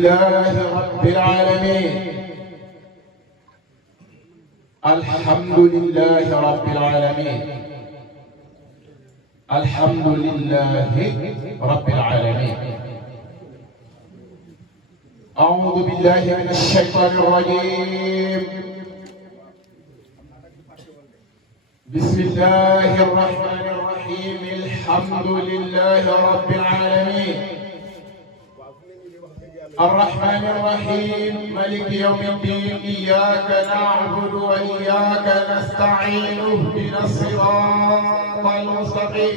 لله رب العالمين. الحمد لله رب العالمين. الحمد لله رب العالمين. أعوذ بالله من الشيطان الرجيم. بسم الله الرحمن الرحيم. الحمد لله رب العالمين. الرحمن الرحيم مالك يوم الدين. إياك نعبد وإياك نستعين. اهدنا الصراط المستقيم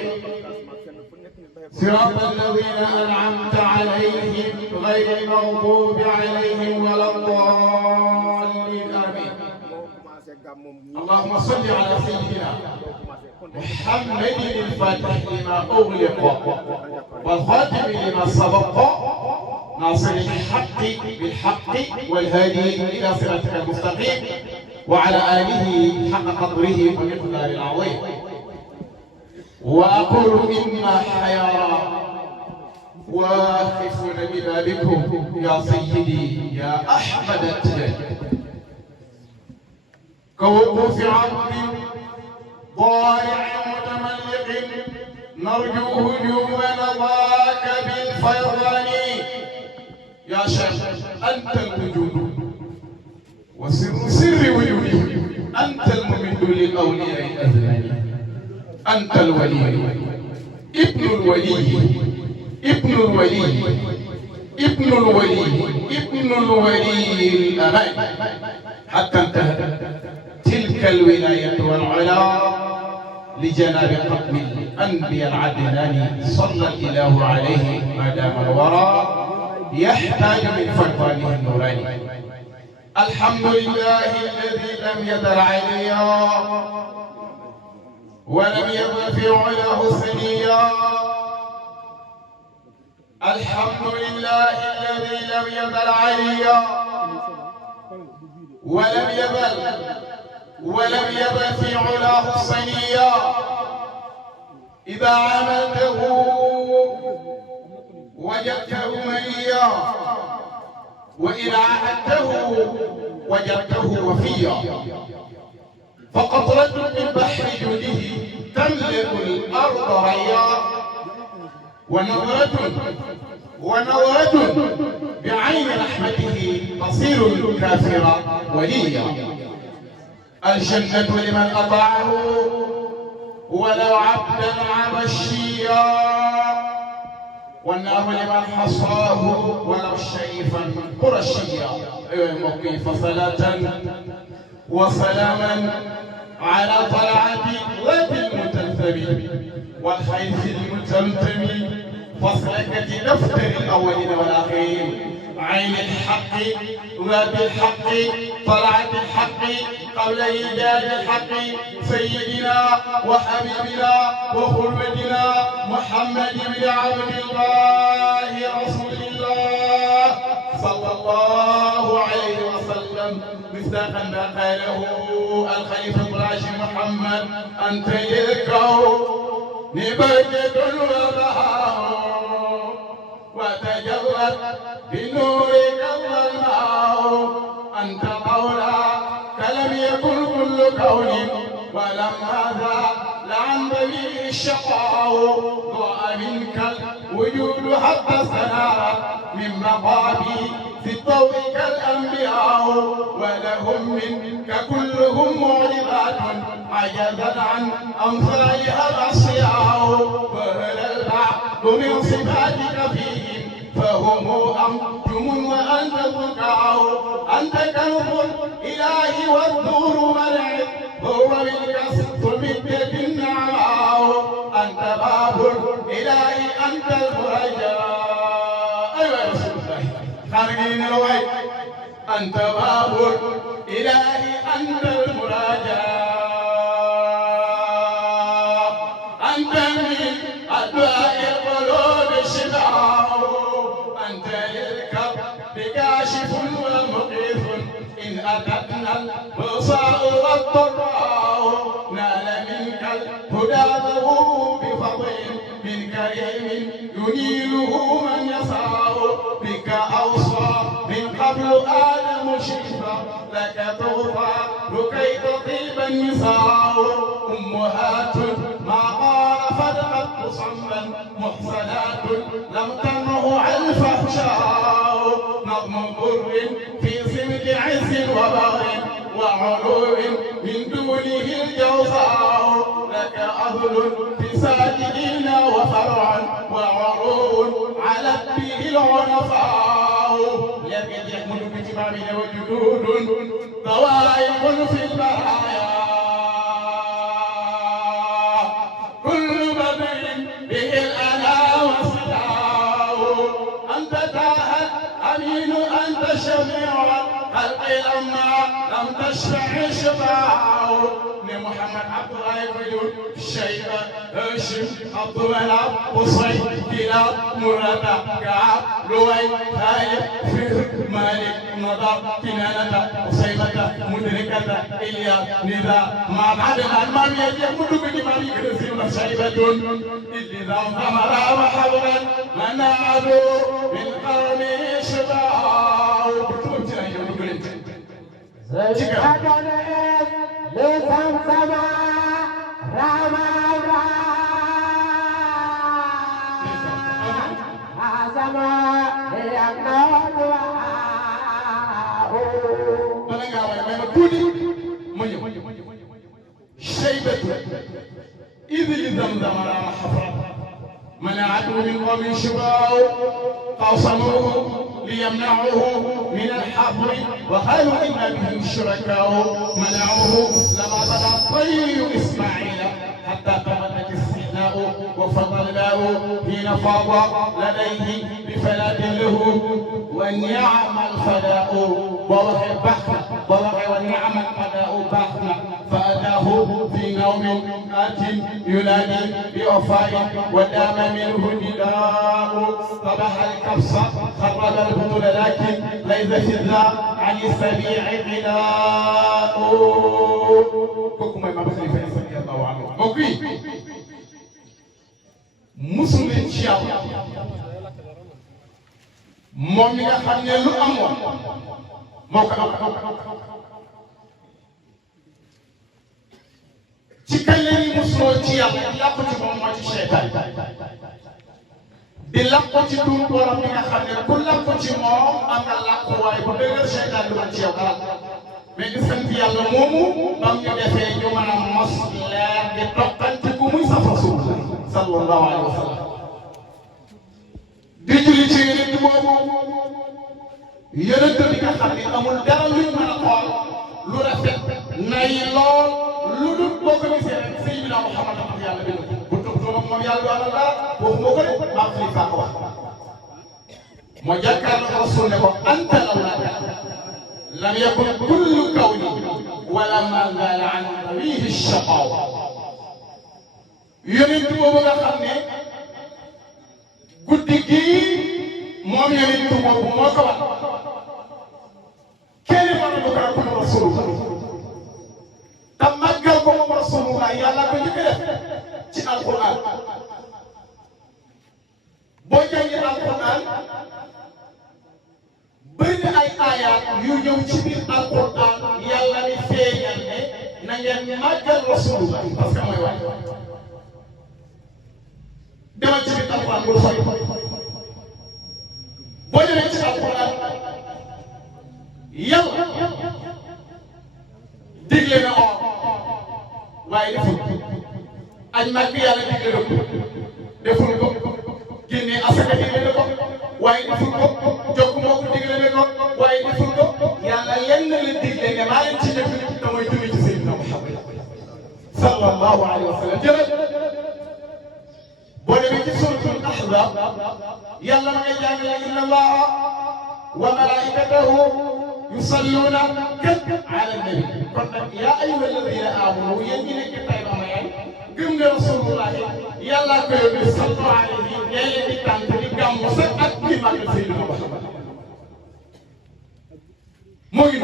صراط الذين أنعمت عليهم غير المغضوب عليهم ولا الضالين. آمين. اللهم صل على سيدنا محمد الفاتح لما أغلق والخاتم لما سبق ناصر الحق بالحق والهادي إلى صراطك المستقيم وعلى آله حق قدره ومقداره العظيم. وأقول إنا حيارى واقفون ببابكم يا سيدي يا أحمد التجاني كوقوف عبد ضارع متملق نرجو هجوم نضاك بالفيضان. يا شيخ أنت الوجود وسر وجوده. أنت الممد للأولياء الأذنان. أنت الولي ابن الولي ابن الولي ابن الولي ابن الولي الأمان حتى انتهت تلك الولاية والعلا لجناب قطب الأنبياء العدناني صلى الإله عليه ما دام الورى يحتاج من فرقانه النوراني. الحمد لله الذي لم يدر عليا ولم يضل في علاه سنيا. الحمد لله الذي لم يزل عليا ولم يزل في علاه سنيا. إذا عملته وجدته منيا وإن عاهدته وجدته وفيا. فقطرة من بحر جوده تملأ الأرض ريا. ونظرة بعين رحمته تصير الكافر وليا. الجنة لمن أطاعه ولو عبدا عبشيا. والنار لمن حصاه ولو شريفا قرشيا. أيها المقيم فصلاة وسلاما على طلعة ذات المتلثم والخيف المتمتم فصلكة دفتر الأولين والآخرين. عين الحق ذات الحق طلعة الحق قبل إيجاد الحق. سيدنا وحبيبنا وقربتنا محمد بن عبد الله رسول الله صلى الله عليه وسلم مصداقا ما قاله الخليفة الراشد محمد. أنت الكون بهجة وبهاء وتجلت بنورك الظلماء. أنت مولاك لم يكن كل كون ولم هذا لعن به الشقاء. ضاء منك الوجود حتى استنارت من مقامي في الضوء كالأنبياء. ولهم منك كلهم معجزات عجزت عن أمثالها الأصفياء. وهل البعض من صفاتك فيهم فهم أنجم وأنت ذكاء. أنت كنز الإله والنور منع هو بالكسر مدة النعماء. أنت باب الإله أنت المرجاء. أيها رسول الله خارجين الوعي. أنت باب الإله أنت المرجاء. أنت من أدواء القلوب الشفاء. أنت للكرب كاشف ومقيث إن أتتنا البصاء والضراء. نال منك الهدى له بفضل من كريم ينيله من يسعى. بك أوصى لكي تطيب النساء أمهات ما قال قد صما محصنات لم تمنه عن الفحشاء نظم بر في سمت عز وبغي وعلو من دونه الجوزاء لك أهل في ساجدين وفرع وعروض علت به العنفاء لكن يحمل بجمامه وجدود ضوائف في البرايا كل بدر به الأنا والصداء أنت تاهل أمين أنت شفيع خلق لم تشفع شفاعه لمحمد عبد الله بن شيبة هاشم عبد المناف قصي كلاب مرة كعب لؤي هايب فهر مالك نضر كنانة قصيبة مدركة إلياس نداء ما بعد الألمان يجي مدرك جمالي كرسي شيبة إذ ذا ثمرة وحبرا منادوا من قرن شفاعه زيادنا لسان سما راما سما يمنون شيبة إذ زمزم راما حفرة منعته من قوم شباء قاصموه ليمنعوه من الحفر وقالوا إنا بهم شركاء منعوه لما بدا طير إسماعيل حتى قامت الاستحناء وفضلناه حين فاض لديه بفلاة له والنعم الفداء ووحي البحر ووحي والنعم الفداء بحر فأتاه في نوم آت ينادي بوفاء ودام منه نداء صبح الكبص خرب البطل لكن ليس في الذا عن السبيع غناء كوكما ما بخلي رضي الله عنه موكي مسلم شياب moom mi nga xam ne lu amoon moo ko am ci kañ la ñuy musloo ci yàlla di làqu ci moom moo ci seytaan di làqu ci tuur borom mi nga xam ne ku làqu ci moom am nga làqu waaye bu dëgër seytaan du man ci yow dara mais di sant yàlla moomu bam ñu defee ñu mën a mos leer di toqante bu muy saf rasulullah sallallahu alayhi wa sallam di julli ci yeneen boobu yeneen bi nga xam ne amul dara luñ mën a xool lu rafet nay lool lu dul boo ko gisee rek Seydina Muhammad ak yàlla bind bu toppatoo moom yàlla du dara waxuma ko de maa ngi faa ko wax moo jàkkaarloo rasul ne ko anta lawlaaka lam yakun kullu kawni wala ma zaala an riihi shaqaawa yeneen boobu nga xam ne guddi gii moom yeneen boobu moo ko wax kenn mën na ko rek ko rasulullah te màggal ko moom rasulullah yàlla ko njëkk a def ci alquran boo jàngee alquran bëri na ay aayaat yu ñëw ci biir alquran yàlla ni feeñal ne na ngeen màggal rasulullah parce que mooy waay demal ci biir alquran bul sori boo demee ci alquran yàlla digle na or waaye deful añ màgg yàlla digle na ko deful ko génne asaka digle na ko waaye deful ko jokk moo ko digle na ko waaye deful ko yàlla lenn la digle ne maa leen ci def te mooy julli ci Seydina Muhammad sallallahu alayhi wa sallam jërëjëf boo demee ci suratul Ahzab yàlla ma ngay jàngale inna allaha wa malaikatahu yusalluna ala nabi kon nag yaa ayyuha alladina amanu yéen ñi nekk tay ba mayay gëm nga rasulullah yàlla ko yóbbu sallallahu alayhi ngay leen di tànk di gàmmu sa ak di màggal Seydina Muhammad moo ngi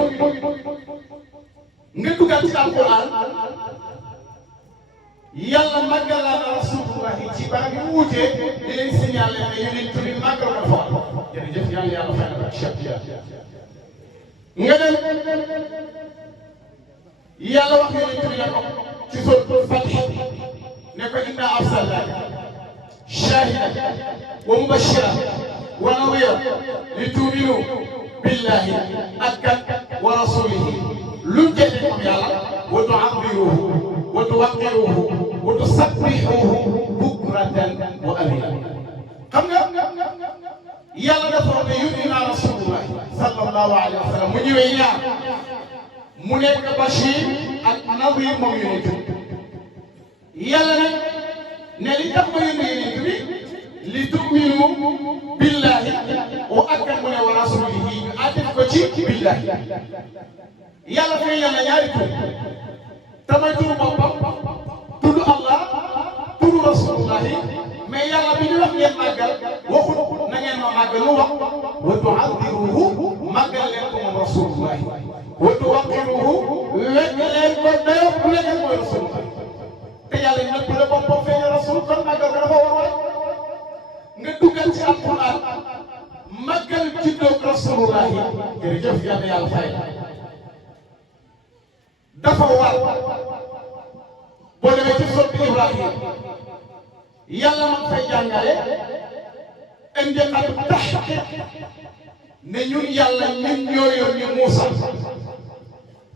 nga dugal ci alquran yàlla màggal la rasulullah ci baa ngi wuute di leen signalé ne yonent bi màggal ko fa jërëjëf yàlla yàlla fay na ko nga dem yàlla wax yonent bi ne ko ci suuratul Fath ne ko inna arsalnaaka shaahidan wa mubashiran wa nadhiran litu'minu billahi ak wa rasulihi lu jëlee moom yàlla wa tu'azziruhu wa tuwaqqiruhu wa tusabbihuhu bukratan wa asila xam nga yàlla dafa wax ne yónni naa rasulullah sallallahu alayhi wa sallam mu ñëwee ñaar mu nekk bashir ak nadir moom yonent bi yàlla nag ne li tax ma yónni yonent bi li tu'minu billahi wa akkan mu ne wa rasulihi ñu àtte ko ci billahi yàlla feeñal na ñaari tur tamay turu boppam tudd Allah tudd rasulullahi mais yàlla bi ñu wax ngeen màggal waxul na ngeen ma màggal lu wax wa tu'azziruhu màggal leen ko moom rasulullahi wa tuwaqqiruhu wekk leen ko dayoo bu leen mooy rasulullah te yàlla ñu nëpp la boppam feeñal rasul kon màggal ko dafa war waay nga duggal ci alquran màggal juddoog rasulullahi jërëjëf yàlla fay dafa war boo demee ci sotti Ibrahima yàlla man fay jàngale indi ak tahqiq ne ñun yàlla ñun ñoo yónni Muusa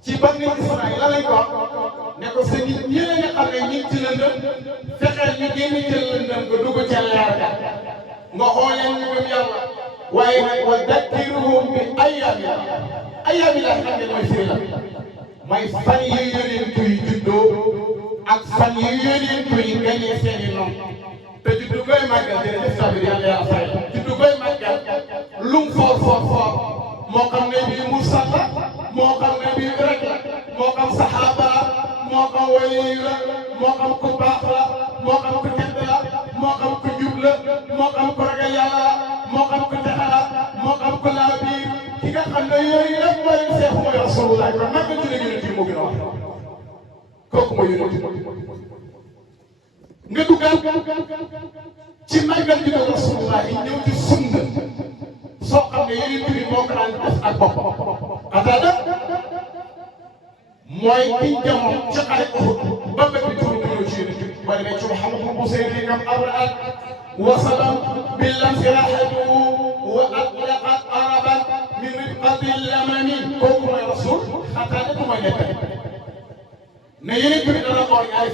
ci Bani Israël la lañ ko wax ne ko sa nit ñi nga xam ne ñu ngi ci lëndëm fexeel ñu génn ci lëndëm nga dugg ca leer ga nga xooleen ñu gëm yàlla waaye nag wa dakkiruhum bi ayyaamillah xam ngeen mooy firi la mooy fan yi yonent yi juddoo ak fan yi yonent yi gañee seeni noonu te juddu koy màggal jërëjëf sabir yàlla fay juddu koy màggal lum foor moo xam ne bii mursal la moo xam ne bii rek la moo xam saxaaba la moo xam waliyu la moo xam ku baax la moo xam ku tedd la moo xam ku jub la moo xam ku ragal yàlla la moo xam ku texe la moo xam ku laa biir ki nga xam ne yooyu rek mooy seex mooy rasulullah kon màggal ci la yonent yi moo gën a wax kooku mooy yonent nga duggal ci màggal gi doon rasulullah yi ñëw ci sunna soo xam ne yonent bi moo ko daan def ak boppam xataada mooy kiñ demoon ci xare Uhud ba bëgg di tuur ñëw ci yonent bi ba demee ci Muhammadul Busayri kam abraat wasalam billam sirahatuhu wa atlaqat araban min ribqati lamami kooku mooy rasul xataada du mooy nekk ne yonent bi dana xool ñaari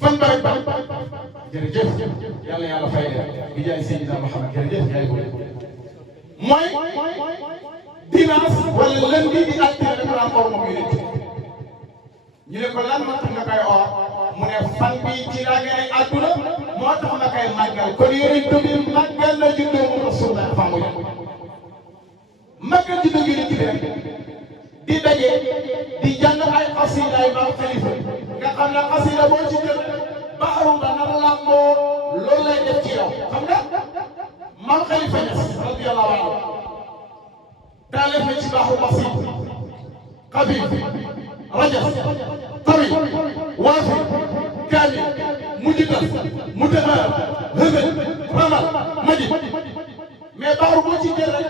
fan bari jërëjëf yàlla fay leen di jaay Seydina Muhammad jërëjëf yaay boole mooy dimanche wala lundi di altine dafa daan or moom yonent ñu ne ko lan moo tax nga koy or mu ne fan bi ci laa gën a àdduna moo tax nga koy màggal kon yonent bi màggal na juddoo mu Rasulullah fa mu màggal juddoo yonent bi rek di daje di jàng ay xasida ay maam Xalifa nga xam ne xasida boo ci jël baaxul ba nar làmboo loolu lay def ci yow xam nga maam Xalifa Ñas radiyallahu anhu taalif na ci baaxul basit xabib rajas tawil waafi kaamil mujjital mutahar hëbët ramal majid mais baaxul boo ci jël rek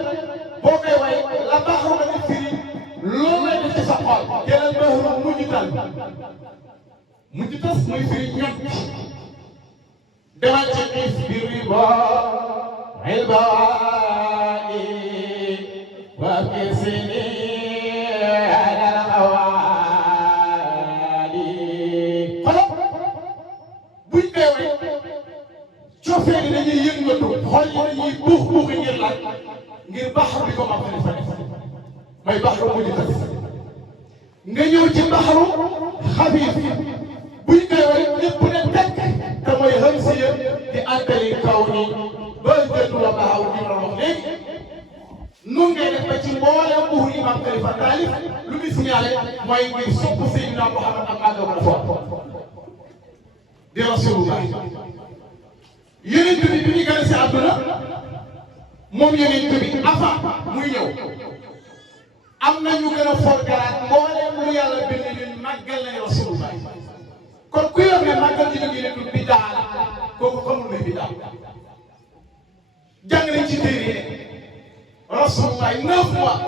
boo koy way la baaxul ba di firi loolu lay def ci sa xol jëlal baaxul mujjital mujjital mooy firi ñot demal ci xiif bi riba ilbaani wa kisini ala awaali xolo buñ koy way cofee ni dañuy yëngatu xol yi dañuy buux buuxi ngir lan ngir baxaru bi ko mam Xalifa may baxaru mujjital nga ñëw ci baxaru xabiib buñ koy way ñëpp ne tekk te mooy hamsiya di àggali kaw ni ba jënd la baaxaw di la wax léegi nun ngay def ba ci mboolem buur imam Xalifa taalif lu muy signalé mooy ngir sopp Seydina Muhammad ak màggal ko fort di rasulullah yonent bi bi ñu gën a si àdduna moom yonent bi avant muy ñëw am na ñu gën a fort garaat mboolem lu yàlla bind ñun màggal nañ rasulullah kon ku yor ne màggal ci dëgg yi bidaa la kooku xamul ne bidaa jàng nañ ci téere yi rasulullah 9 mois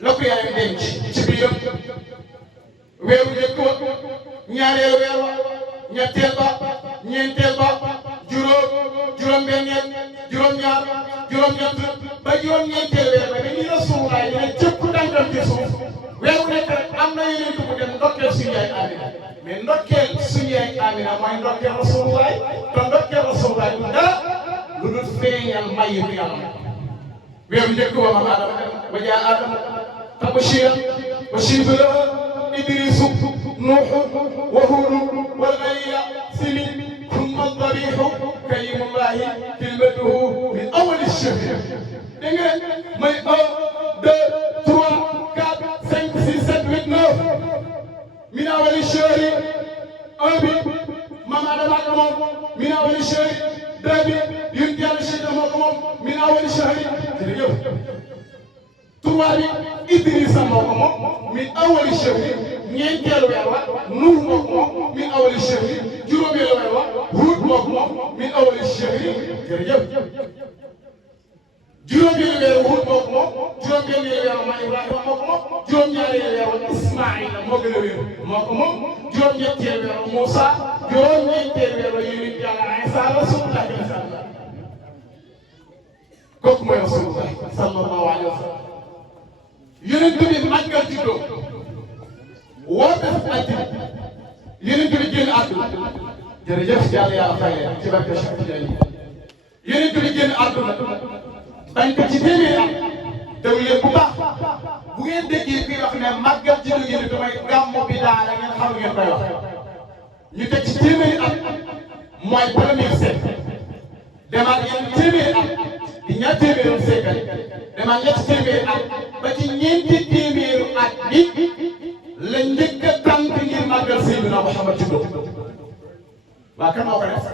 la ko yaay denc ci biiram weeru njëkk wa ñaareelu weer wa ñetteel ba ñeenteel ba juróom-benneel juróom-ñaar juróom-ñett ba juróom-ñeenteel weer ba dañuy Rasulullah dina cëpp tànkam ci suuf weeru nekk rek am na yeneen bu dem ndokkeel suñu yaay Amina mais ndokkeel suñu yaay Amina mooy ndokkeel Rasulullah te ndokkeel Rasulullah du dara lu dul feeñal may bi yàlla weeru njëkk wa maam Adama wa jaa Adama tabshiran wa shibla Idrisu Nuuhu wa Huudu wal Layla Simi thumma dabihu kalimullahi kilmatuhu min awwali shahr dégg nga may 1 2 3 4 5 6 7 8 9 min awwali shahri 1 bi maam Adama ko moom min awwali shahri 2 bi yonent Yàlla Cheikh moo ko moom min awwali shahri jërëjëf 3 bi Idrissa moo ko moom min awwali shahri ñeenteelu weer wa Nuux moo ko moom min awwali shahri juróomeelu weer wa Huud moo ko moom min awwali shahri jërëjëf juróomeelu weer wa Huud moo ko moom juróom-benneelu weer wa ma Ibrahima moo ko moom juróom-ñaareelu weer wa Ismaïla moo gën a wér moo ko moom juróom-ñetteelu weer wa Moussa juróom-ñeenteelu weer wa yonent Yàlla Iisaa Rasulullah kooku mooy Rasulullah sallallahu alayhi wa sallam yonent bi màggal juddoo woote àddina yonent bi génn àdduna jërëjëf yàlla yàlla fay leen ci barke Cheikh Tidiane yonent bi génn àdduna bañ ko ci téeméeri at déglu leen bu baax bu ngeen déggee kuy wax ne màggal juddu gi damay gàmmu bi daal la ngeen xam ngeen koy wax ñu teg ci téeméeri at mooy premier siècle demaat yenn téeméeri at di ñaar téeméeru siècle demaat ñetti téeméeri at ba ci ñeenti téeméeru at bi la njëkk a tànk ngir màggal Seydina Muhammad juddoo waa kan moo ko def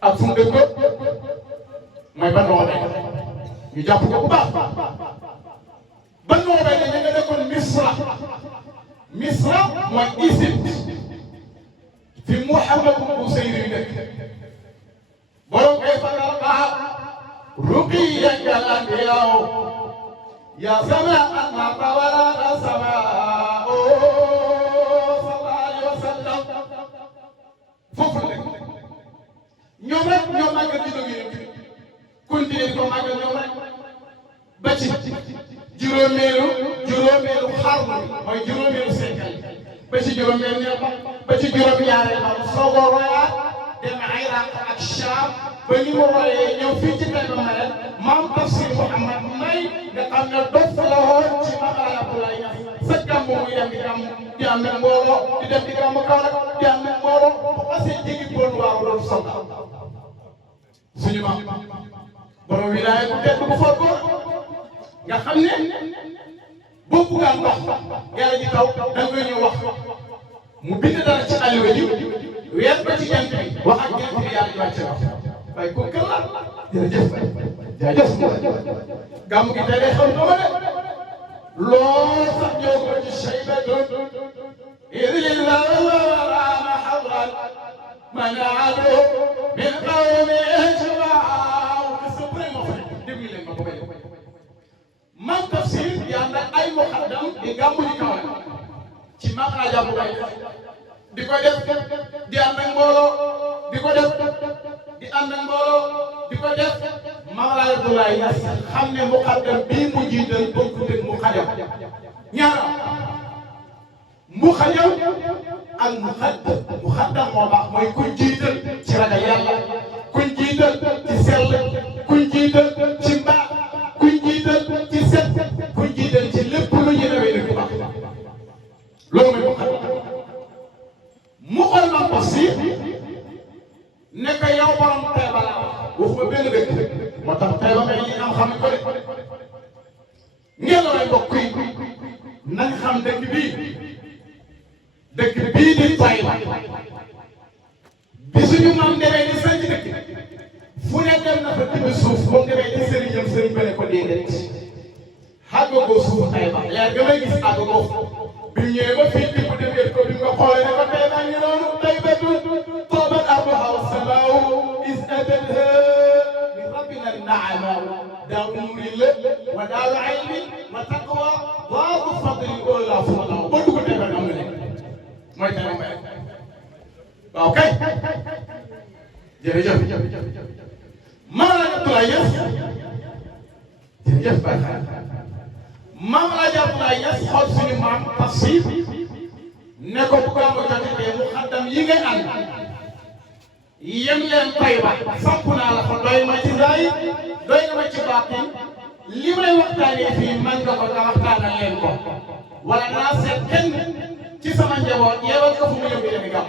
ak fu mu dëkkoon mooy ban noobee ñu jàpp ko bu baax ban noobee dañu nga dëkkoon Misra mooy Égypte fi Muhammad Busayri bi dëkk borom ay fagal baax ruqiya kal anbiyaa ya sama ma tawala sama foofu la ñoom rek ñoo màggal ci dëgg yi continuer di ko màggal ñoom rek ba ci juróomeelu xarnu mooy juróomeelu siècle ba ci juróom-ñaareel ba ci juróom-ñaareel ba soog a royaat dem Iraq ak Sham ba ñu mu royee ñëw fii ci benn nawet maam Tafsir Mouhamad may nga xam ne dof la woon ci Maam Alaaji Abdoulaye Niass sa gàmm muy dem di gàmm di am nag mbooloo di dem di gàmm Kaolack di am nag mbooloo bu xasee jéggi bon waaw loolu soxla suñu maam borom wilaaya bu tedd bu for góor nga xam ne boo buggaan wax yàlla ji taw da nga koy ñëw wax mu bind dara ci alluwa ji weer ba ci jant bi wax ak jant bi yàlla ji wàcce wax waaye ko kër la jërëjëf jaajëf gàmm gi tey day xam dama de lool sax ñëw ko ci shaybatun idilla waraama xawran manaado min qawmi ijmaaw sa bëre moo fa déglu leen ma ko bay Maam Tafsir yàlla ay muqaddam di gàmmu di Kaolack ci Maam Alaaji Abdoulaye di ko def di ànd ak mbooloo di ko def di ànd ak mbooloo di ko def Maam Alaaji Abdoulaye Niass xam ne muqaddam bii mu jiital bokkut ak muqaddam ñaara muqaddam ak muqaddam moo baax mooy kuñ jiital ci ragal yàlla kuñ jiital ci sell kuñ jiital ci mbaax kuñ jiital ci set kuñ jiital ci lépp lu ñu rawee dëkk baax loolu mooy muqaddam mu xool Maam Tafsir ne ko yow borom Taïba laa waxuma benn dëkk moo tax Taïba kay ñi am xam ko de ngeen lay mbokk yi nañ xam dëkk bii di Taïba bi suñu maam demee di sanc dëkk fu ne dem na fa tibb suuf boo demee di sëriñam sëriñ ba ne ko déedéet xàgg ko suuf Taïba yaa ngi may gis àgg ko bi ñëwee ba fii tibb demee ko bi nga xoolee ne ko Taïba ngi noonu Taïbatu toobat arduha wa samaaw is atatha min rabbina naamaaw daaw nuurin la wa daaw ilmin wa taqwa waaw fadli wala fadla ba dugg Taïba am na mooy Taïba Mbaye waaw kay jërëjëf Maam Alaaji Abdoulaye Niass jërëjëf Baye Maam Alaaji Abdoulaye Niass xool suñu maam Tafsir ne ko bu gàmmu jotee mu xaddam yi ngay ànd yem leen Taïba samp naa la fa doy ma ci zaay doy na ma ci baatin li may waxtaanee fii man nga ko nga waxtaanal leen ko wala naa seet kenn ci sama njaboot yeewal ko fu mu yóbbu leen gàmm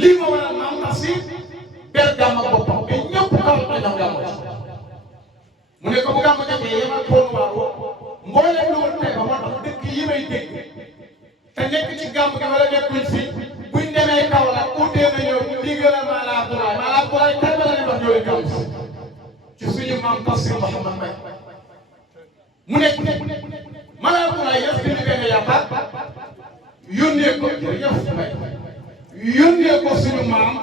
lii moo waral maam Tafsir ber gàmm ak boppam ba ñëpp kaw na jox gàmm mu ne ko bu gàmm jotee yemal Paul Waalo mbooleem lu wër Taïba moo tax dëkk yi may dégg te nekk ci gàmm gi wala nekkuñ fi buñ demee kaw la utee na ñëw ndigalal Maam Abdoulaye Taïba la leen wax ñëw leen gàmm ci suñu maam Tafsir Mouhamad Mbaye mu nekk Maam Abdoulaye Niass bind benn yaakaar yónnee ko jërëjëf Mbaye yónnee ko suñu maam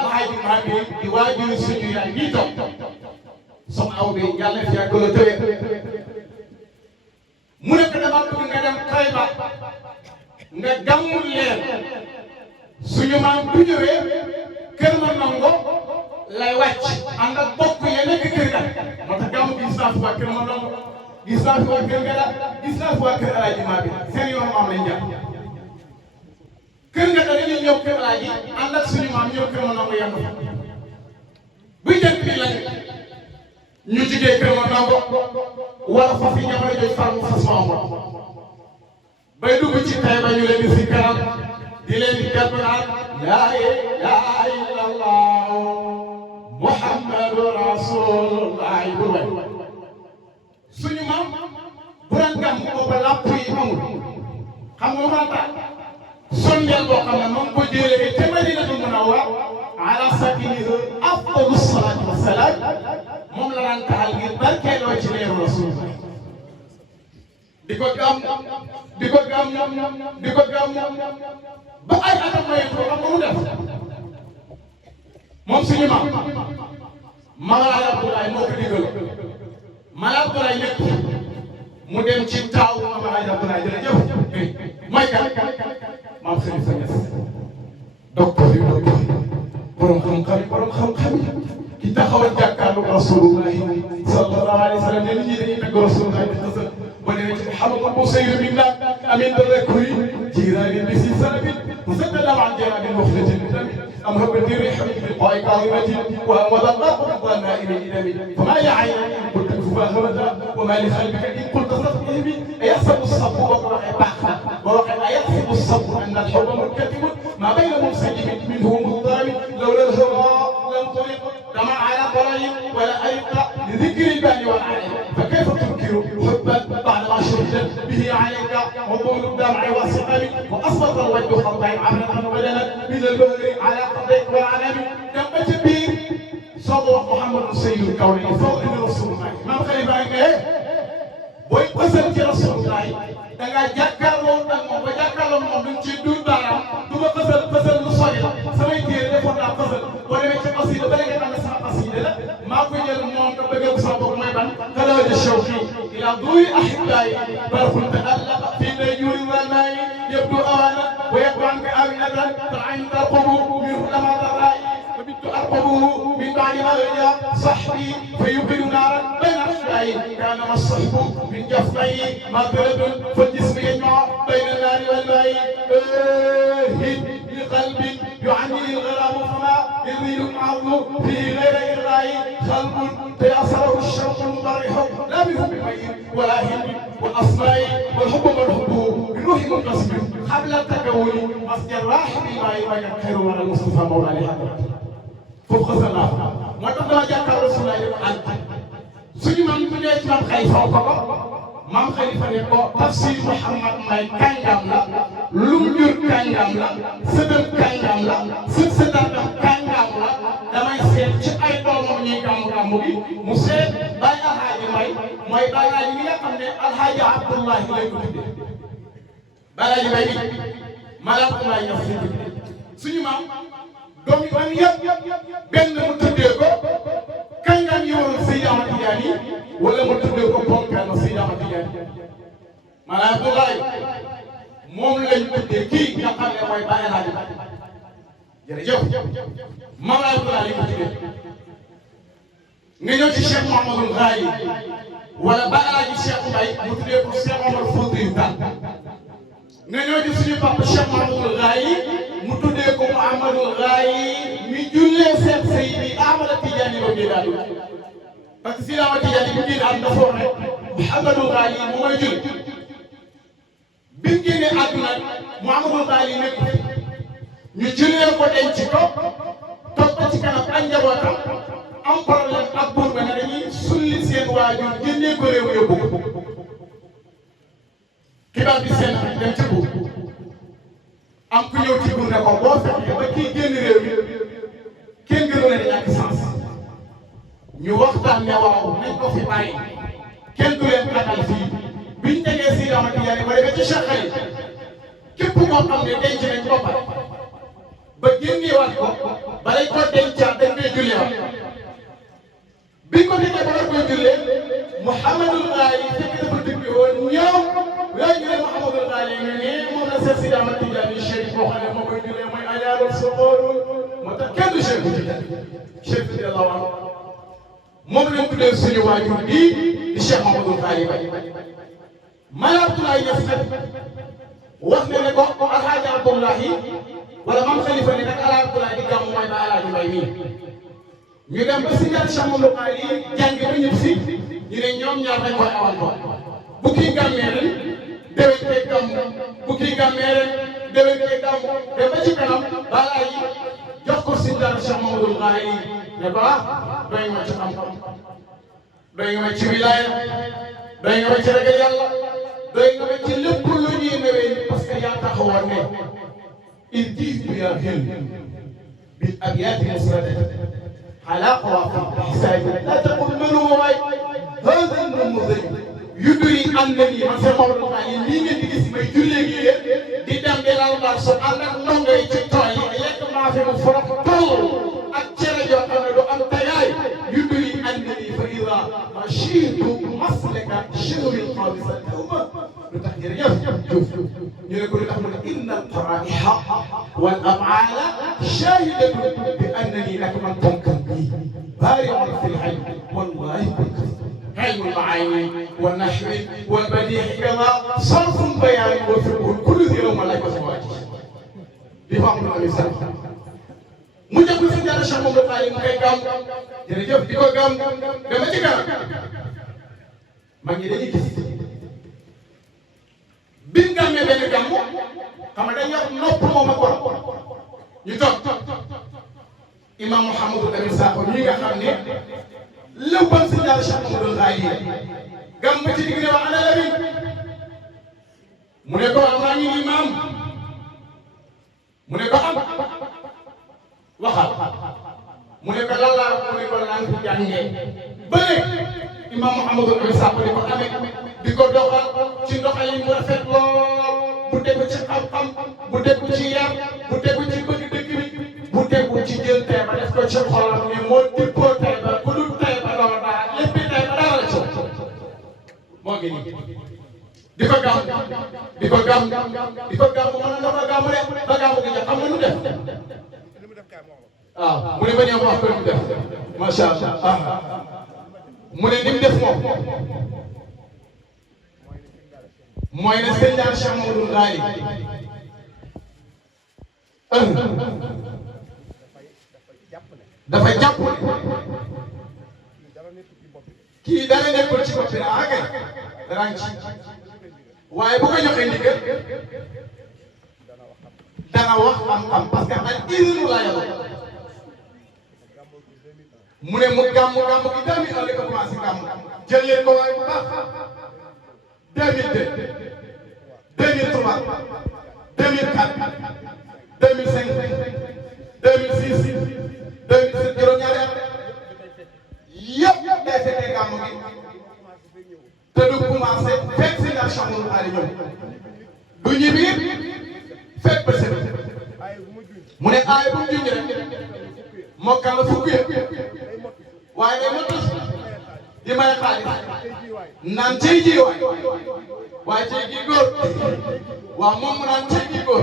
Alhaaji Maalik di waajur suñu yaay nii toog soxna aw bi yàlla fi yàgg la tëwee mu ne ko dama bëgg nga dem Taïba nga gàmmul leen suñu maam bu ñëwee kër ma nango lay wàcc ànd ak bokk ya nekk kër ga moo tax gàmmu gis naa fi waa kër ma nango gis naa fi waa kër Gada gis naa fi waa kër Alaaji Maalik seen yoon maam lañ jàpp kër nga dañuy ñëw kër Alaaji ànd ak suñu maam ñëw kër ma nango yem buy jëkk bi lañ ñu jugee kër ma nango war a fas yi jamono jooju far mu fas ma amoon bay dugg ci Taïba ñu leen di sikkaral di leen di gàttal laa ilaaha illallah Muhammadu Rasulullah bu way suñu maam bu daan gàmm booba làpp yi amul xam nga maa tax sondeel boo xam ne moom ko jëlee te Madinatul Munawwara ala sakiniha afdalu salaatu wa salaam moom la daan taxal ngir barkeeloo ci leeru Rasulullah di ko gàmm ba ay atam maye ko xam nga mu def moom suñu maam Maam Alaaji Abdoulaye moo ko digal Maam Abdoulaye nekk mu dem ci taawu Maam Alaaji Abdoulaye jërëjëf mooy kan maam Khalifa Niass docteur yi borom xam-xam yi ki taxawal jàkkaarloog Rasulullahi sallallahu alayhi wa sallam ne nit ñi dañuy tagg Rasulullahi di tasal ba demee ci Mouhamadou Bousayr bi naan amin dalakuri jiiraani bi si sanabin مسددا عن جناب مخلد الدم أم هبت الريح من تلقاء كاظمة وأمضى الغرب رضا النائم الإدم فما لعين إن قلت كفاه مدى وما لقلبك إن قلت صدقه أيحسب الصب ووقع أيحسب الصب أن الحب مركب ما بين منسجم منه مضطرب لولا الهوى لم طرق دمع على طريق ولا أيقع لذكر البال والعين فكيف تنكر حبا بعدما شهدت به عليك وطول الدمع والسقم وأصبت الوجه خطأ عبرة بدلا من البهر على قضيك والعنب دم جبير صدر محمد سيد الكونين فوق رسول الله ما خليفة إيه بوي قسم رسول الله دعا جاكارون دعا بجاكارون مدن جدود دارا دوما قسم نصايا سمي تير دفعنا قسم ولا بيت قصيدة بلغ أنا سمع قصيدة ما كل المهم كبجة بسبب ما يبان كلا وجه الشوقي إلى ضوء أحبائي برف تألق في نجور والماء يبدو أوانا ويبدو عنك أمينة فالعين ترقبه منه لما ترأي فبت أرقبه من بعد ما رجع صحبي فيوقد نارا بين أحبائي كان ما الصحب من جفني مغرب فالجسم يجمع بين النار والماء لقلب يعني الغرام فما يريد العظم فيه غير إرغاء خلق تيأثره الشوق المضرح لا بحب ميت ولا هند والأصماء والحب والحب بالروح منقسم قبل التكون مصدر راحب الماء وجد خير من المصطفى مولانا حضرته فوق الله ما تقدر جاك رسول الله أنت سجى من بداية من خليفة maam Khalifa ne ko Tafsir Mouhamad Mbaye kàngam la lu mu jur kàngam la sëtam kàngam la sëtaatam kàngam la damay seet ci ay doomam ñuy gàmmu gi mu seet Baye Alhaaji Mbaye mooy Baye Alhaaji mi nga xam ne Alhaaji Abdullahi lay ko tuddee Baye Alhaaji Mbaye bi Maam Abdoulaye Niass la tuddee suñu maam doom yi man yëpp benn mu tuddee ko kàngam yi woon Seydi Ahmad Tidiane wala mu tuddee ko ponkal Seydi Ahmad Tidiane Maam Abdoulaye moom lañ tuddee kii nga xam ne mooy Baye El Hadj jërëjëf Maam Abdoulaye ko tuddee nga ñëw ci Cheikh Mouhamadou Ghali wala Baye El Hadj Cheikh Mbaye mu tuddee ko Cheikh Omar Foutiyou Tall nga ñëw ci suñu papa Cheikh Mouhamadou Ghali mu tuddee ko Mouhamadou Ghali mi jullee seen Seydi Ahmada Tidiane ba bii daal parce que si Ahmada Tidiane bi génn am dafa wax rek Mouhamadou Ghali mu may jul bi mu génnee àdduna Mouhamadou Ghali nekk ñu jullee ko denc ko toog ko ci kanam ak njabootam am problème ak buur ba ne dañuy sulli seen waajur génnee ko réew yóbbu ko xibaar bi seen dem ci buur am ku ñëw ci buur ne ko boo fekkee ba kii génn réew mi kenn gënu leen ñàkk sens ñu waxtaan ne waaw nañ ko fi bàyyi kenn du leen xatal fii biñ tegee si dama Tijaani ba demee ci Cheikh Xali képp koo xam ne denc nañ ko pare ba génneewaat ko balay ko dencaat dañ koy julleewaat biñ ko déggee ba war koy jullee Mouhamadou Ghali fekk dafa dëkk woon ñëw yooyu ñu ne Mouhamadou Ghali nga ne moom la Seex Sidi Ahmad Tijaani Chérif boo xam ne moo koy jullee mooy ajaarul soxoru moo tax kenn du Chérif Tijaani Chérif radiyallaahu anhu moom lañ tuddee suñu waajur bii di Cheikh Mouhamadou Ghali Baye Maam Abdoulaye Niass nag wax na ne ko Alhaaji Abdoulahi wala Maam Khalifa ne nag Alhaaji Abdoulaye di gàmm mooy ba Alhaaji Mbaye mii ñu dem ba si ñaar Cheikh Mouhamadou Ghali jàng ba ñëpp si ñu ne ñoom ñaar dañ koy awantoo bu kii gàmmee ren déwén kay gàmm bu kii gàmmee ren déwén kay gàmm dem ba ci kanam balaa yi jox ko si ñaar Cheikh Mouhamadou Ghali ne ko doy nga ma ci xam-xam doy nga ma ci wilaaya doy nga ma ci ragal yàlla doy nga ma ci lépp lu ñuy newee parce que yaa taxawoon ne il dit yaa xel bi ak yaa di على قوافل حسابي لا تقل من هو هذا النموذج يدري أنني من سمع القرآن لين تجلس ما يجلي دي دم بلا الله سبحانه نونغ يجتاي يك ما في مفرق طول أكثر جو أنا دو أم تياي يدري أنني فإذا مشيت مسلك شنو الخالصة الأمة بتحجر يف يقول إن القرائح والأفعال شاهدة بأنني لك من تنكر بارع في العلم والله علم المعاني والنحو والبديع كما صرف بيان وفقه كل ذي يوم لا يكون بفهم الإنسان مجد في دار الشام مقالي مكاي غام جرجف ديكو غام دما ci kanam mag ñi dañuy gis biñ gamé benn gamu xam nga dañ yor nopp moom ak war ñu toog Imam Mouhamadou Lamine Sakho ñi nga xam ne léppam si daal Cheikh Mouhamadou Ghali gam ba ci digg ne wax ana Lamine mu ne ko maa ngi imam mu ne ko am waxal mu ne ko lan laa mu ne ko lan fi jàngee ba léegi Imam Mouhamadou Lamine Sakho di ko amee di ko doxal ci doxal yi mu rafet lool bu dégg ci xam-xam bu dégg ci yar bu dégg ci bëgg dëkk bi bu dégg ci jël tey ba def ko ci xolam ne moo dippoo tey ba ku dul tey ba loolu dara lépp tey ba dara la ci moo ngi nii di ko gàmm di ko gàmm di ko gàmm mën na ko gàmm de ba gàmm gi jox xam nga nu def waaw mu ne ba ñëw wax ko nu def macha allah mu ne ni mu def moom mooy ne sëñ daal Cheikh Mouhamadou Ghali dafa jàpp kii dara nekkul ci bopp bi ah kay dara ngi ci waaye bu ko joxee ndigal dana wax am parce que al iznu la yàlla mu ne mu gàmm gi 2001 la ko commencé gàmm jël leen ko waaye bu baax 2002 2003 2004 2005 2006 2007 juróom-ñaari at yëpp day fekkee gàmm gi te du commencé fekk si daal Cheikh Mouhamadou Ghali ñëw du ñibbi fekk bés mu ne aay bu mu junj rek mokkal la fukk yëpp waaye day motus di may xaalis naan cey ji waay waaye cey ji góor waaw moom mu naan ci góor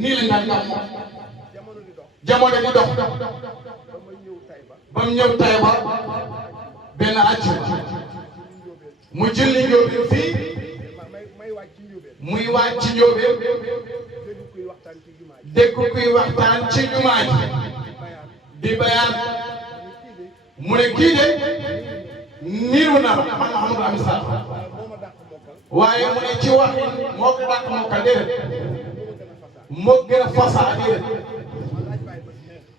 nii lañ daan gàmm jamono di dox ba mu ñëw Taïba benn àjjuma mu julli njóobeen fii muy waaj ci njóobeen dégg kuy waxtaan ci jumaa ji di bayaan mu ne kii de niiru na man Mouhamadou Amine Sarr waaye mu ne ci wax moo ko dàq mokkal déedéet moo gën a fasaa déedéet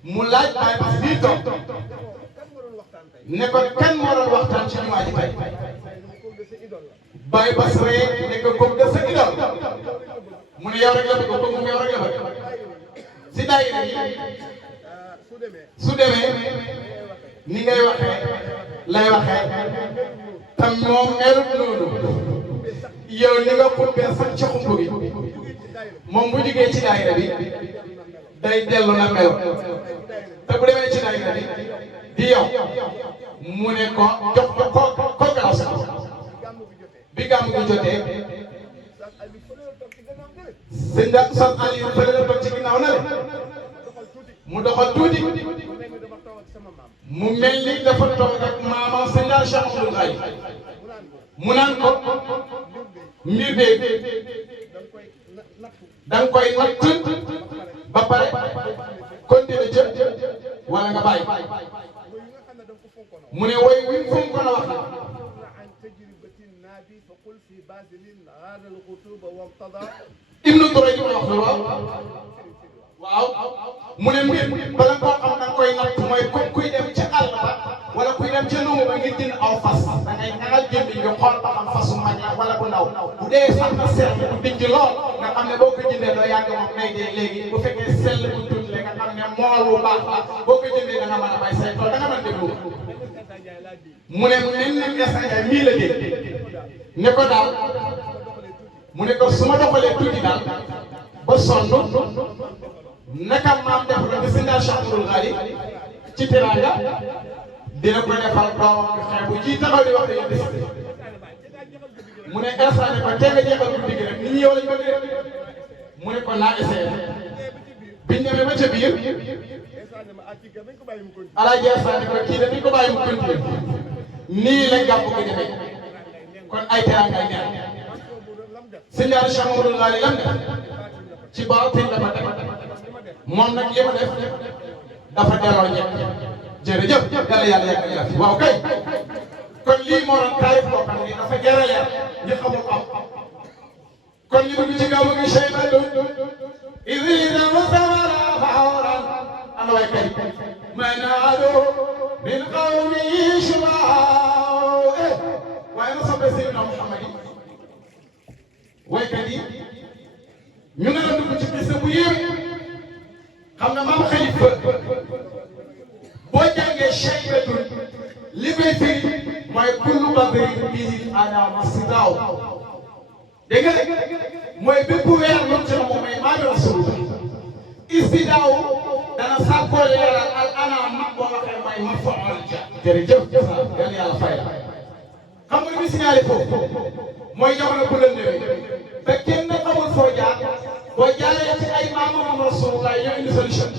mu laaj Baye Bass bii toog ne ko kan moo doon waxtaan ci jumaa ji tey Baye Bass ree ne ko kooku de sa idol mu ne yow rek la bëgg kooku moom yow rek la bëgg si daayira yi su demee ni ngay waxee lay waxee tam moom melut noonu yow ni nga xumbee sax ci xumb gi moom bu jógee ci daayira bi day dellu na mel te bu demee ci daayira bi di yow mu ne ko jox ko galaw sa bi gàmm gi jotee sëñ da son Aliou fële la toog ci ginnaaw na le mu doxal tuuti mu mel ni dafa toog ak maamam sëñ daal Cheikh Amadou Ngaye mu naan ko mbir bee da nga koy natt ba pare continuer jëm wala nga bàyyi mu ne woy wi fonkoon a wax na Ibnu Duray wax na waaw mu ne mbir bala nga koo xam da nga koy natt mooy comme kuy dem ci àll ba wala kuy dem ci nungu ba ngir jënd aw fas da ngay ñagal jëndi nga xool ba xam fasu mag la wala bu ndaw bu dee sax na sell bu dijj lool nga xam ne boo ko jëndee doo yàgg moom day dee léegi bu fekkee sell bu tuuti la nga xam ne mool bu baax la boo ko jëndee da nga mën a bay say tool da nga mën a déglu mu ne mel na Ndiaye mii la dégg ne ko daal mu ne ko su ma doxalee tuuti daal ba sonn naka maam def la bi si ndax Cheikh Amadou Ngaye ci teraanga dina ko defal doomam xeebu ji taxaw di wax dañuy décidé mu ne instant ne ko teel a jeexal guddi gi rek nit ñi yow lañ bëgg mu ne ko naa essayé biñ demee ba ca biir alaaji instant ne ko kii dañu ko bàyyi mu continué nii la gàpp gi defee kon ay teraanga ay ñaar si ndax Cheikh Amadou Ngaye lam def ci baatin la ma def moom nag li ma def dafa delloo ñëpp jërëjëf yàlla yàlla yàggal yaa fi waaw kay kon lii moo doon taarif boo xam ne dafa jar a leer ñu xamul am kon ñu dugg ci gàmmu gi Cheikh إذا وثمر فورا أنا ويكي من عدو من قومه شبعاء وأنا صبر سيدنا محمد ويكي ñu ngi leen dugg ci bis bu yéeme xam nga maam Xalifa boo jàngee Cheybatul li koy firi mooy kullu badrin bihi ala masdaaw dégg nga mooy bépp weer lu ci moom mooy maa ngi rasulullah istidaaw dana sàkkoo leeral al ana mag boo waxee mooy ma faal ja jërëjëf yal yàlla fay la xam nga li muy signalé foofu mooy jamono bu lëndëmee te kenn xamul foo jaar boo jaaree ci ay maamam rasulullah ñoo indi solution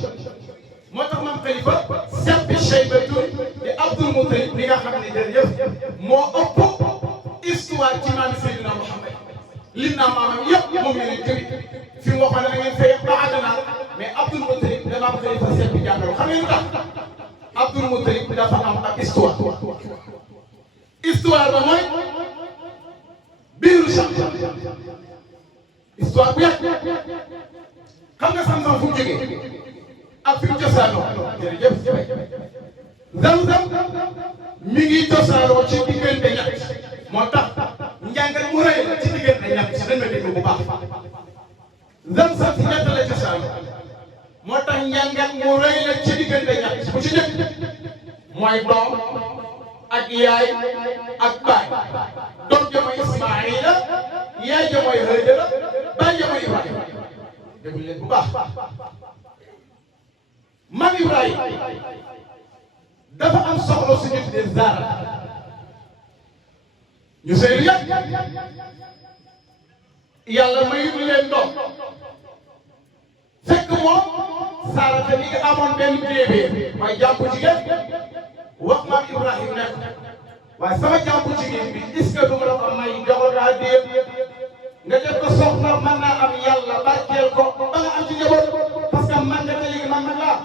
moo tax maam Xalifa seppi Cheybatul di Abdul Mutalib li nga xam ne jërëjëf moo ëpp histoire ci maam Seydina Muhammad lim naa maamam yëpp moom la ñuy tëri fi mu waxoon ne da ngeen fay ba àdduna mais Abdul Mutalib da maam Xalifa seppi jàngal xam ngeen lu tax Abdul Mutalib dafa am ak histoire ba mooy biiru Sam histoire bu yàgg xam nga Sam-Sam fu mu jógee ak fi mu cosaanoo jërëjëf Zam-Zam mi ngi cosaanoo ci diggante ñett moo tax njàngat mu rëy la ci diggante ñett dañ ma déglu bu baax Zam-Zam si ñett la cosaanoo moo tax njàngat mu rëy la ci diggante ñett bu ci njëkk mooy doom ak yaay ak baay doom ja mooy Ismaayila yaay ja mooy Haajara baay ja mooy Ibrahima déglu leen bu baax Maam Ibrahima dafa am soxla suñu tuddee Zaara ñu sëy yëpp yàlla mayu leen doom fekk moom Saarata mi nga amoon benn bébé mooy jàmbu jigéen wax maam Ibrahima nekk waaye sama jàmbu jigéen bi est-ce que du ma la ko may joxo daa déet nga def ko soxna mën naa am yàlla barkeel ko ba nga am ci njaboot parce que man nga te léegi man nag laa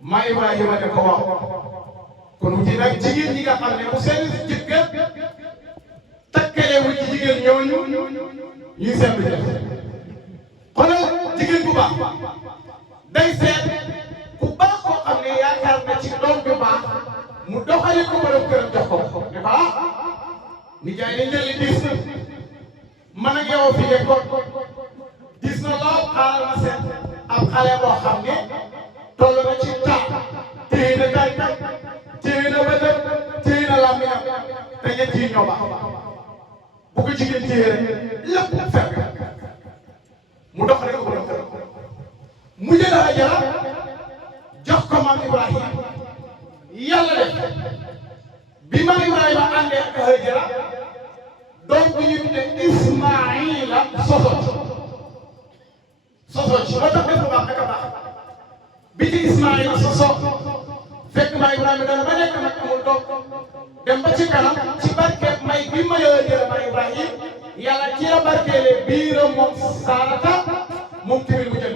maa Ibrahima ne ko wax kon wuti nag jigéen ñi nga xam ne bu seen jëkkër takkale wu ci jigéen ñooñu ñuy seetlu def xoolal jigéen bu baax day seet ku baax koo xam ne yaakaar na ci doom bu baax mu doxale ko borom këram jox ko ne ko ah nijaay ne njëli diis na man ak yow fi nekkoon diis na lool xaaral ma seet ab xale boo xam ne toll na ci taa téye na tànkam téye na bëtam téye na làmmiñam te ñett yi ñoo baax bu ko jigéen téye rek lépp fekk mu doxale ko borom këram mu jël Hajara jox ko maam Ibrahima yàlla def bi maam Ibrahima àndee ak Hajara doom bi ñu tuddee Ismaïla sosoo ci moo tax dafa baax naka baax bi ci Ismaïla sosoo fekk maam Ibrahima dana ba nekk nag amul doom dem ba ci kanam ci barke may bi ma Hajara maam Ibrahima yàlla ci la barkeele biiram moom Saarata moom tamit mu jël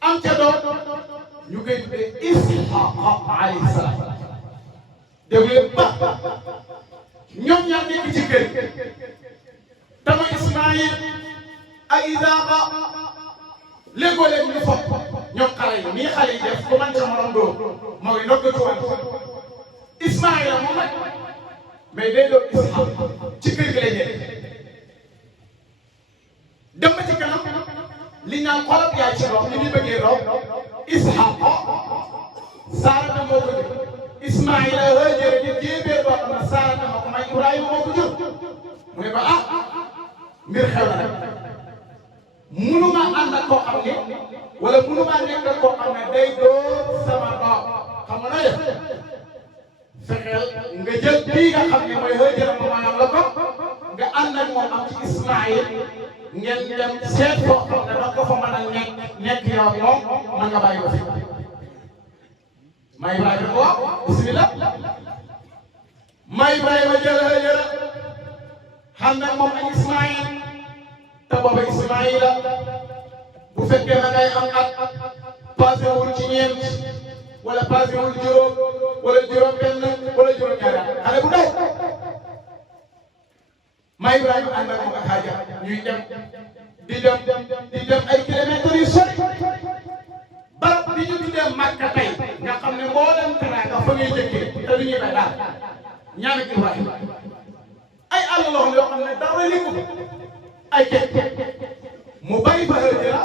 am ca doon ñu koy tuddee Isxaaqa alayhi salaam déglu leen ba ñoom ñaar nekk ci kër tama Ismaïl ak Isaaqa léegoo-léeg ñu fopp ñoom xale yi nii xale yi def ku man ca morom doo mooy noggatuwaan Ismaïla moom nag mais day doon Isxaaq ci kër gi lay nekk dem ba ci kanam li naan xolab yaay ci doom li ñu bëggee doom Isxaaq Saarata moo ko jur Ismaïla Hajara di jéebee boo xam ne Saarata moo ko may Ibrahima moo ko jur mu ne ko ah mbir xew na rek munuma ànd ak koo xam ne wala munuma nekk ak koo xam ne day doon sama doom xam nga nooy def fexeel nga jël bii nga xam ne mooy Hajara ma maanaam la ko nga ànd ak moom am ci Ismaïl ngeen dem seet koo xam ne da nga ko fa mën a nekk yow moom mën nga bàyyi ko fi ma Ibrahima ko wax bismillah ma Ibrahima jël Hajara xam ne moom ak Ismaïl te booba Ismaïla bu fekkee na ngay am at passé wul ci ñeent wala passé wul juróom wala juróom-benn wala juróom-ñaari at xale bu ndaw ma Ibrahima ànd ak moom ak Hajara ñuy dem di dem ay kilomètres yu sori barab bi ñu tuddee Makka tey nga xam ne mboolem teraanga fa ngay jëkkee te du ñuy bay daal ñaan ak Ibrahima ay àll loo xam ne yoo xam ne dara nekku ay képp mu bàyyi fa Hajara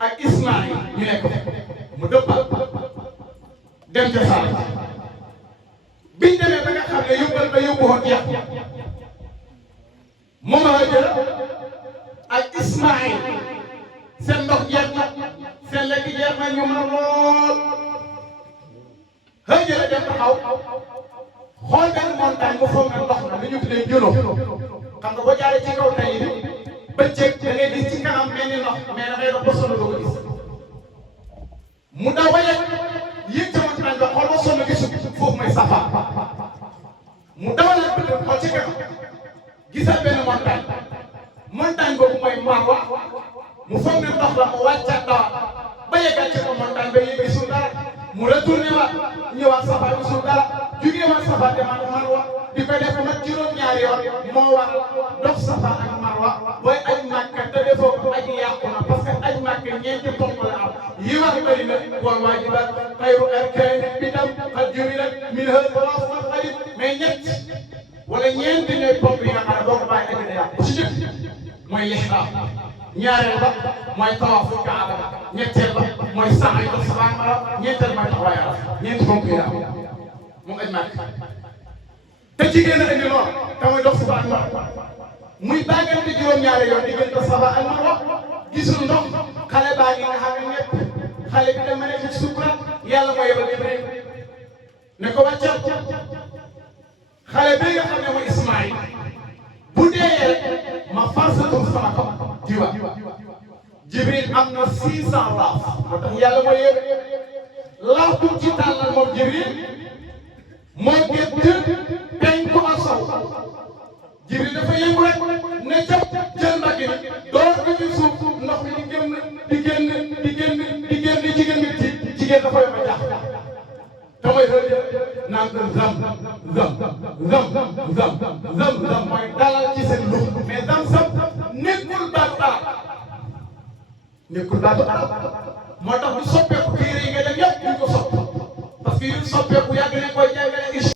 ak Ismaïl ñu nekk mu dëppal dem ca Saarata biñ demee ba nga xam ne yóbbal ba yóbbu woon jeex moom Hajara ak Ismaïl seen ndox jeex na seen lekk jeex na ñu mar lool Hajara dem taxaw xool benn montagne bu foog ne ndox na li ñu tuddee juno xam nga boo jaaree ci kaw tey bi bëccëg da ngay gis ci kanam mel ni ndox mais dafay dox ba sonn doo ko gis mu daw ba yëg ca montagne ba xool ba sonn gisu foofu mooy Safa mu dawal la bëgg xool ci kanam gisal benn montagne boobu mooy Marwa mu foog ne ndox la mu wàccaat dawaat ba yeggal ci ko montagne ba yëg gisul dara mu retourné waat ñëwaat Safa gisul dara jugee waat Safa demaat Marwa di ko def nag juróom-ñaari yoon moo war dox Safa ak Marwa booy aj Makka te defoo ko aji yàqu na parce que aj Makka ñeenti ponk la am yi war bëri na wal waajibaat xayru arkaan bidam qad jumilat minha tawaaf wal xarib mais ñett wala ñeenti ñooy ponk yi nga xam ne boo ko bàyyi aji na yàqu ci jëkk mooy lihraam ñaareel ba mooy tawaafu Kaaba ñetteel ba mooy sa'i dox Safa ak Marwa ñeenteel mooy taxawaay Arafa ñeenti ponk yi la am moom aj Makka te jigéen a indi lool te muy dox Safa ak Marwa muy bàggante juróom-ñaari yoon diggante Safa ak Marwa gisul ndox xale baa ngi nga xam ne ñëpp xale bi dama nekk ci sukuraat yàlla mooy yebal Jibril ne ko wàccal xale bi nga xam ne mooy Ismaïl bu dee jiwa Jibril am na 600 laaf moo tax yàlla mooy yéen laaf bu ci tàllal moom Jibril moo gën penku ak sow Jibril dafa yëngu rek ne jëf jël mbagg yi door ko ci suuf ndox mi di génn jigéen ñi jigéen dafa yomb a jaax te mooy naan ko zam mooy dalal ci seen lu mais zam nekkul baatu arab moo tax du soppeeku téere yi nga dem yëpp ñu ko sopp parce que yu soppeeku yàgg nañ koy jàngale